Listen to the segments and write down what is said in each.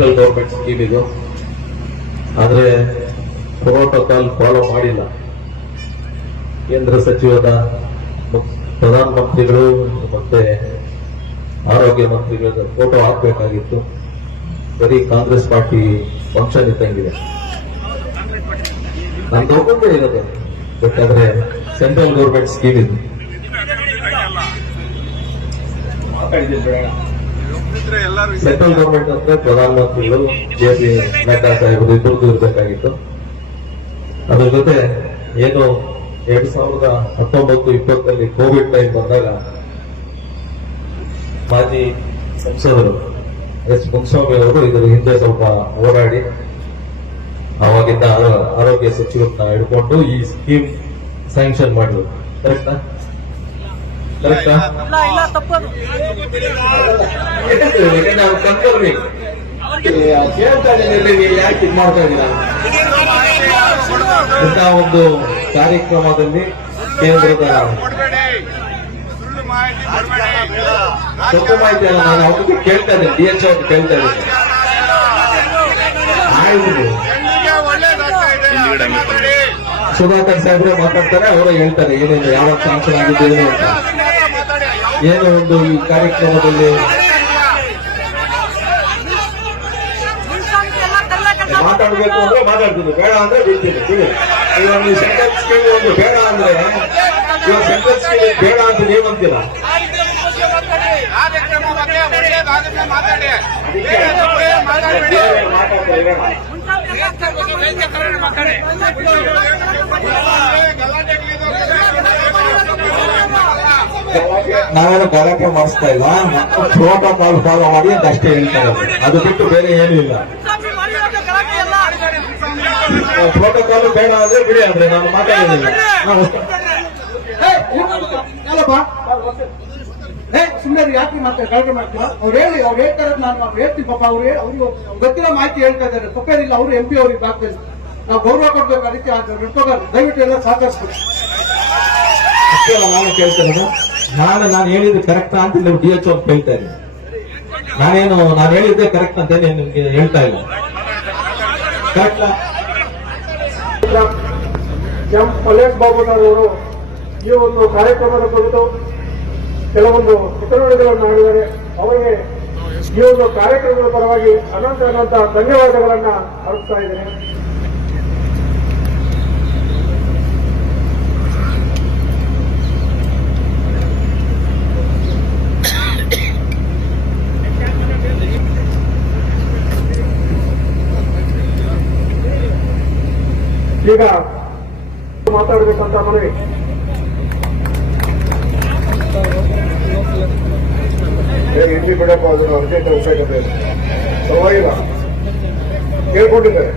Central government scheme ಇದು. ಆದರೆ protocol follow ಮಾಡಿಲ್ಲ. ಕೇಂದ್ರ ಸಚಿವರ ಪ್ರಧಾನಮಂತ್ರಿಗಳು ಮತ್ತೆ ಆರೋಗ್ಯ ಮಂತ್ರಿಗಳ ಫೋಟೋ ಹಾಕಬೇಕಾಗಿತ್ತು. ಬರೀ ಕಾಂಗ್ರೆಸ್ ಪಾರ್ಟಿ ಫಂಕ್ಷನ್ ಇದ್ದಂಗಿದೆ. ನಾನು ಒಬ್ಬಂದೇ ಇರೋದು. ಬೇಕಾದ್ರೆ ಸೆಂಟ್ರಲ್ ಗೌರ್ಮೆಂಟ್ ಸ್ಕೀಮ್ ಇದು. ಸೆಂಟ್ರಲ್ ಗವರ್ಮೆಂಟ್ ಅಂದ್ರೆ ಪ್ರಧಾನಮಂತ್ರಿಗಳು ಜೆ ಪಿ ನಡ್ಡಾ ಸಾಹೇಬರು ಇಬ್ಬರದ್ದು ಇರಬೇಕಾಗಿತ್ತು ಅದ್ರ ಜೊತೆ ಏನು ಎರಡ್ ಸಾವಿರದ ಹತ್ತೊಂಬತ್ತು ಇಪ್ಪತ್ತರಲ್ಲಿ ಕೋವಿಡ್ ಟೈಮ್ ಬಂದಾಗ ಮಾಜಿ ಸಂಸದರು ಎಸ್ ಮುನ್ಸ್ವಾಮಿ ಅವರು ಇದರ ಹಿಂದೆ ಸ್ವಲ್ಪ ಹೋರಾಡಿ ಅವಾಗಿದ್ದ ಆರೋ- ಆರೋಗ್ಯ ಸಚಿವರನ್ನ ಹಿಡ್ಕೊಂಡು ಈ ಸ್ಕೀಮ್ ಸ್ಯಾಂಕ್ಷನ್ ಮಾಡಿದ್ರು. ಕರೆಕ್ಟಾ ಇಲ್ಲ ಇಲ್ಲ ತಪ್ಪದು ನಾವು ಯಾಕೆ ಇದು ಮಾಡ್ತಾ ಇದ್ದೀರಾ ಒಂದು ಕಾರ್ಯಕ್ರಮದಲ್ಲಿ ಕೇಂದ್ರದ ಮಾಹಿತಿ ತಪ್ಪು ಮಾಹಿತಿ ಅಲ್ಲ ನಾನು ಅವ್ರಿಗೆ ಕೇಳ್ತಾ ಇದ್ದೀನಿ ಡಿ ಎಚ್ ಅವ್ರಿಗೆ ಕೇಳ್ತಾ ಇದ್ದೀನಿ ಆಯ್ತು. ಸುಧಾಕರ್ ಸಾಹೇಬ್ರೆ ಮಾತಾಡ್ತಾರೆ ಅವರು ಹೇಳ್ತಾರೆ ಏನೇನು ಯಾವ ಸಾಂಕ್ಷನ್ ಆಗಿದೆ ಅಂತ ಏನು ಒಂದು ಈ ಕಾರ್ಯಕ್ರಮದಲ್ಲಿ ಮಾತಾಡಬೇಕು ಅಂದ್ರೆ ಮಾತಾಡ್ತೀನಿ ಬೇಡ ಅಂದ್ರೆ ಬಿಡ್ತೀನಿ ಒಂದು ಸೆಂಟೆನ್ಸ್ ಕೇಳಿ ಒಂದು ಬೇಡ ಅಂದ್ರೆ ಇವಾಗ ಸೆಂಟೆನ್ಸ್ ಕೇಳಿ ಬೇಡ ಅಂತ ನೀವಂತೀರ ಕಾರ್ಯಕ್ರಮ ನಾವೇನು ಗಲಾಟೆ ಮಾಡಿಸ್ತಾ ಇಲ್ಲ ಪ್ರೋಟೋಕಾಲ್ ಫಾಲೋ ಮಾಡಿ ಅಂತ ಅಷ್ಟೇ ಹೇಳ್ತಾರೆ. ಅದು ಬಿಟ್ಟು ಬೇರೆ ಏನೂ ಇಲ್ಲ. ಪ್ರೋಟೋಕಾಲ್ ಬೇಡ ಅಂದ್ರೆ ಬಿಡಿ ಅಂದ್ರೆ ನಾನು ಮಾತಾಡೋದಿಲ್ಲ. ನಾವು ಸುಮ್ಮನೆ ಯಾಕೆ ಮತ್ತೆ ಗಲಾಟೆ ಮಾಡ್ತೀವ ಅವ್ರು ಹೇಳಿ ಅವ್ರು ಹೇಳ್ತಾರೆ ನಾನು ಅವ್ರು ಹೇಳ್ತೀನಿ ಪಾಪ ಅವ್ರು ಅವ್ರಿಗೆ ಗೊತ್ತಿರೋ ಮಾಹಿತಿ ಹೇಳ್ತಾ ಇದ್ದಾರೆ. ತಪ್ಪೇನಿಲ್ಲ ಅವರು ಎಂ ಪಿ ಅವ್ರಿಗೆ ಆಗ್ತದೆ ನಾವು ಗೌರವ ಕೊಡ್ಬೇಕು ಅದಕ್ಕೆ ದಯವಿಟ್ಟು ಎಲ್ಲ ಸಹಕರಿಸ್ಬೇಕು ಅಷ್ಟೇ ನಾನು ಕೇಳ್ತೇನೆ ನಾನು ನಾನು ಹೇಳಿದ್ದು ಕರೆಕ್ಟಾ ಅಂತ ನೀವು ಡಿ ಎಚ್ ಅವ್ರು ಕೇಳ್ತಾ ಇದ್ದೀನಿ. ನಾನೇನು, ನಾನು ಹೇಳಿದ್ದೆ ಕರೆಕ್ಟ್ ಅಂತ ಏನು ನಿಮ್ಗೆ ಹೇಳ್ತಾ ಇಲ್ಲ. ಎಂ ಮಲ್ಲೇಶ್ ಬಾಬುನವರು ಈ ಒಂದು ಕಾರ್ಯಕ್ರಮದ ಕುರಿತು ಕೆಲವೊಂದು ಹಿತನುಡಿಗಳನ್ನು ಮಾಡಿದರೆ ಅವರಿಗೆ ಈ ಒಂದು ಕಾರ್ಯಕ್ರಮದ ಪರವಾಗಿ ಅನಂತ ಅನಂತ ಧನ್ಯವಾದಗಳನ್ನು ಅರ್ಪಿಸ್ತಾ ಇದ್ದೇನೆ. ಈಗ ಮಾತಾಡಬೇಕಂತ ಮನವಿ ಇಡ್ಲಿ ಬಿಡಪ್ಪ ಅದನ್ನು ಅರ್ಜೆಂಟ್ ಅವಶ್ಯಕತೆ ಇದೆ ಪರವಾಗಿಲ್ಲ ಕೇಳ್ಕೊಂಡಿದ್ದಾರೆ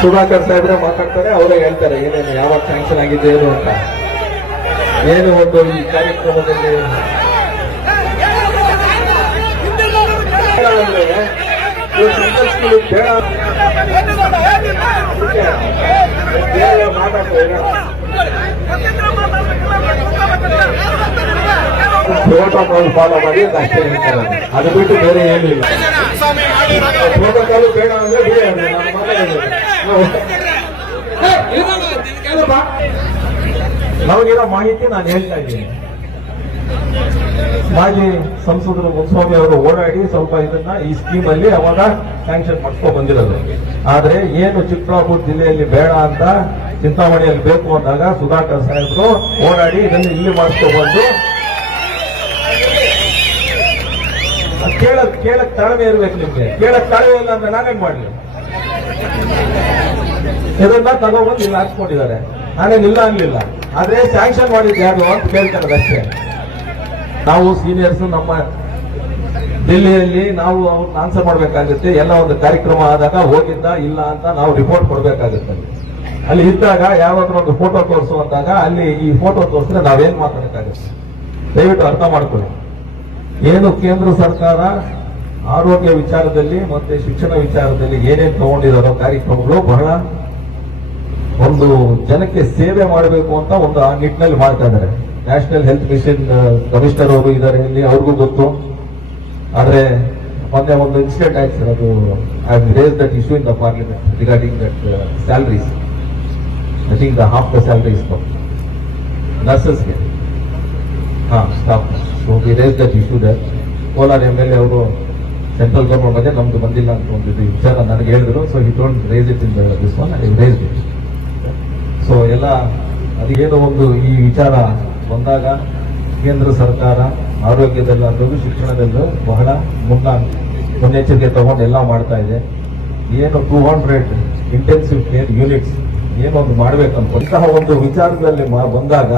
ಸುಧಾಕರ್ ಸಾಹೇಬ್ರೆ ಮಾತಾಡ್ತಾರೆ ಅವರೇ ಹೇಳ್ತಾರೆ ಏನೇನು ಯಾವಾಗ ಸ್ಯಾಂಕ್ಷನ್ ಆಗಿದೆ ಏನು ಅಂತ ಏನು ಒಂದು ಈ ಕಾರ್ಯಕ್ರಮದಲ್ಲಿ ಬೇರೆ ಪ್ರೋಟೋಕಾಲ್ ಫಾಲೋ ಮಾಡಿ ಅಷ್ಟೇ ಹೇಳ್ತಾರೆ ಅದು ಬಿಟ್ಟು ಬೇರೆ ಏನೂ ಇಲ್ಲ ಪ್ರೋಟೋಕಾಲ್ ಬೇಡ ಅಂದ್ರೆ ಮಾತಾಡೋದಿಲ್ಲ. ನಮಗಿರೋ ಮಾಹಿತಿ ನಾನು ಹೇಳ್ತಾ ಇದ್ದೀನಿ ಮಾಜಿ ಸಂಸದರು ಮುನ್ಸ್ವಾಮಿ ಅವರು ಓಡಾಡಿ ಸ್ವಲ್ಪ ಇದನ್ನ ಈ ಸ್ಕೀಮ್ ಅಲ್ಲಿ ಅವಾಗ ಸ್ಯಾಂಕ್ಷನ್ ಮಾಡ್ಕೊ ಬಂದಿರೋದು. ಆದ್ರೆ ಏನು ಚಿಕ್ಕಬಳ್ಳಾಪುರ ಜಿಲ್ಲೆಯಲ್ಲಿ ಬೇಡ ಅಂತ ಚಿಂತಾಮಣಿಯಲ್ಲಿ ಬೇಕು ಅಂದಾಗ ಸುಧಾಕರ್ ಸಾಹೇಬರು ಓಡಾಡಿ ಇದನ್ನು ಇಲ್ಲಿ ಮಾಡಿಸ್ಕೊಬಂದು ಕೇಳಕ್ ಕೇಳಕ್ ತಾಳ್ಮೆ ಇರ್ಬೇಕು ನಿಮ್ಗೆ. ಕೇಳಕ್ ತಾಳ್ಮೆ ಇಲ್ಲ ಅಂದ್ರೆ ನಾನೇನ್ ಮಾಡ್ಲಿ? ಇದನ್ನ ತಗೊಬಂದು ಇಲ್ಲಿ ಹಾಕ್ಸ್ಕೊಂಡಿದ್ದಾರೆ. ನಾನೇನಿಲ್ಲ ಅನ್ಲಿಲ್ಲ. ಆದ್ರೆ ಸ್ಯಾಂಕ್ಷನ್ ಮಾಡಿದ್ದು ಯಾರು ಅಂತ ಕೇಳ್ತಾರೆ ಅಷ್ಟೇ. ನಾವು ಸೀನಿಯರ್ಸ್ ನಮ್ಮ ದಿಲ್ಲಿಯಲ್ಲಿ ನಾವು ಅವ್ರನ್ನ ಆನ್ಸರ್ ಮಾಡಬೇಕಾಗುತ್ತೆ. ಎಲ್ಲ ಒಂದು ಕಾರ್ಯಕ್ರಮ ಆದಾಗ ಹೋಗಿದ್ದ, ಇಲ್ಲ ಅಂತ ನಾವು ರಿಪೋರ್ಟ್ ಕೊಡಬೇಕಾಗುತ್ತೆ. ಅಲ್ಲಿ. ಇದ್ದಾಗ ಯಾವಾಗಲೂ ಒಂದು ಫೋಟೋ ತೋರಿಸು ಅಂದಾಗ ಅಲ್ಲಿ ಈ ಫೋಟೋ ತೋರಿಸಿದ್ರೆ ನಾವೇನ್ ಮಾತಾಡಬೇಕಾಗುತ್ತೆ ದಯವಿಟ್ಟು ಅರ್ಥ ಮಾಡ್ಕೊಳ್ಳಿ. ಏನು ಕೇಂದ್ರ ಸರ್ಕಾರ ಆರೋಗ್ಯ ವಿಚಾರದಲ್ಲಿ ಮತ್ತೆ ಶಿಕ್ಷಣ ವಿಚಾರದಲ್ಲಿ ಏನೇನು ತಗೊಂಡಿದಾರೋ ಕಾರ್ಯಕ್ರಮಗಳು ಬಹಳ ಒಂದು ಜನಕ್ಕೆ ಸೇವೆ ಮಾಡಬೇಕು ಅಂತ ಒಂದು ಆ ನಿಟ್ಟಿನಲ್ಲಿ ಮಾಡ್ತಾ ಇದ್ದಾರೆ. ನ್ಯಾಷನಲ್ ಹೆಲ್ತ್ ಮಿಷನ್ ಕಮಿಷನರ್ ಅವರು ಇದ್ದಾರೆ ಇಲ್ಲಿ, ಅವ್ರಿಗೂ ಗೊತ್ತು. ಆದ್ರೆ ಮೊನ್ನೆ ಒಂದು ಇನ್ಸಿಡೆಂಟ್ ಆಯ್ತು ಸರ್, ಅದು I raise that issue in the parliament regarding that salaries I think the half the salaries ನರ್ಸಸ್ಗೆ ಹಾ staff so we raise that issue that Kolar M L A ಅವರು ಸೆಂಟ್ರಲ್ ಗೌರ್ಮೆಂಟ್ ಬಗ್ಗೆ ನಮ್ದು ಬಂದಿಲ್ಲ ಅಂತ ಒಂದು ವಿಚಾರ ನನಗೆ ಹೇಳಿದ್ರು. So he don't raise it in this one I raise it so ಎಲ್ಲ ಅದೇನೋ ಒಂದು ಈ ವಿಚಾರ ಬಂದಾಗ ಕೇಂದ್ರ ಸರ್ಕಾರ ಆರೋಗ್ಯದಲ್ಲಾದ್ರೂ ಶಿಕ್ಷಣದಲ್ಲೂ ಬಹಳ ಮುನ್ನ, ಮುನ್ನೆಚ್ಚರಿಕೆ ತಗೊಂಡು ಎಲ್ಲ ಮಾಡ್ತಾ ಇದೆ. ಏನು two hundred intensive care units ಏನೊಂದು ಮಾಡಬೇಕಂತ ಇಂತಹ ಒಂದು ವಿಚಾರಗಳಲ್ಲಿ ಮಾ- ಬಂದಾಗ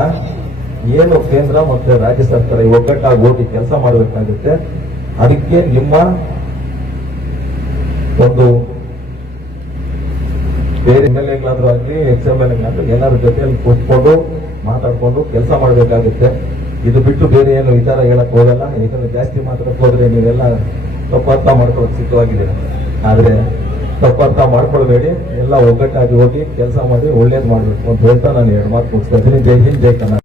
ಏನು ಕೇಂದ್ರ ಮತ್ತೆ ರಾಜ್ಯ ಸರ್ಕಾರ ಒಗ್ಗಟ್ಟಾಗಿ ಹೋಗಿ ಕೆಲಸ ಮಾಡಬೇಕಾಗುತ್ತೆ. ಅದಕ್ಕೆ ನಿಮ್ಮ ಒಂದು ಬೇರೆ ಆಗ್ಲಿ ಎಕ್ಸಾಮ್ ಎಂ ಎಲ್ಲರ ಜೊತೆಯಲ್ಲಿ ಕೂತ್ಕೊಂಡು ಮಾತಾಡ್ಕೊಂಡು ಕೆಲಸ ಮಾಡಬೇಕಾಗುತ್ತೆ. ಇದು ಬಿಟ್ಟು ಬೇರೆ ಏನು ವಿಚಾರ ಹೇಳಕ್ ಹೋಗಲ್ಲ. ಯಾಕಂದ್ರೆ ಜಾಸ್ತಿ ಮಾತಾಡಕ್ ಹೋದ್ರೆ ನೀವೆಲ್ಲ ತಪ್ಪರ್ಥ ಮಾಡ್ಕೊಳ್ಳೋಕೆ ಸಿದ್ಧವಾಗಿದ್ದೀರ ಆದ್ರೆ ತಪ್ಪರ್ಥ ಮಾಡ್ಕೊಳ್ಬೇಡಿ. ಎಲ್ಲ ಒಗ್ಗಟ್ಟಾಗಿ ಹೋಗಿ ಕೆಲಸ ಮಾಡಿ ಒಳ್ಳೇದು ಮಾಡ್ಬೇಕು ಅಂತ ಹೇಳ್ತಾ ನಾನು ಎರಡು ಮಾತು ಮುಗಿಸ್ಕೊಳ್ತೀನಿ. ಜೈ ಹಿಂದ್, ಜೈ ಕರ್ನಾಟಕ.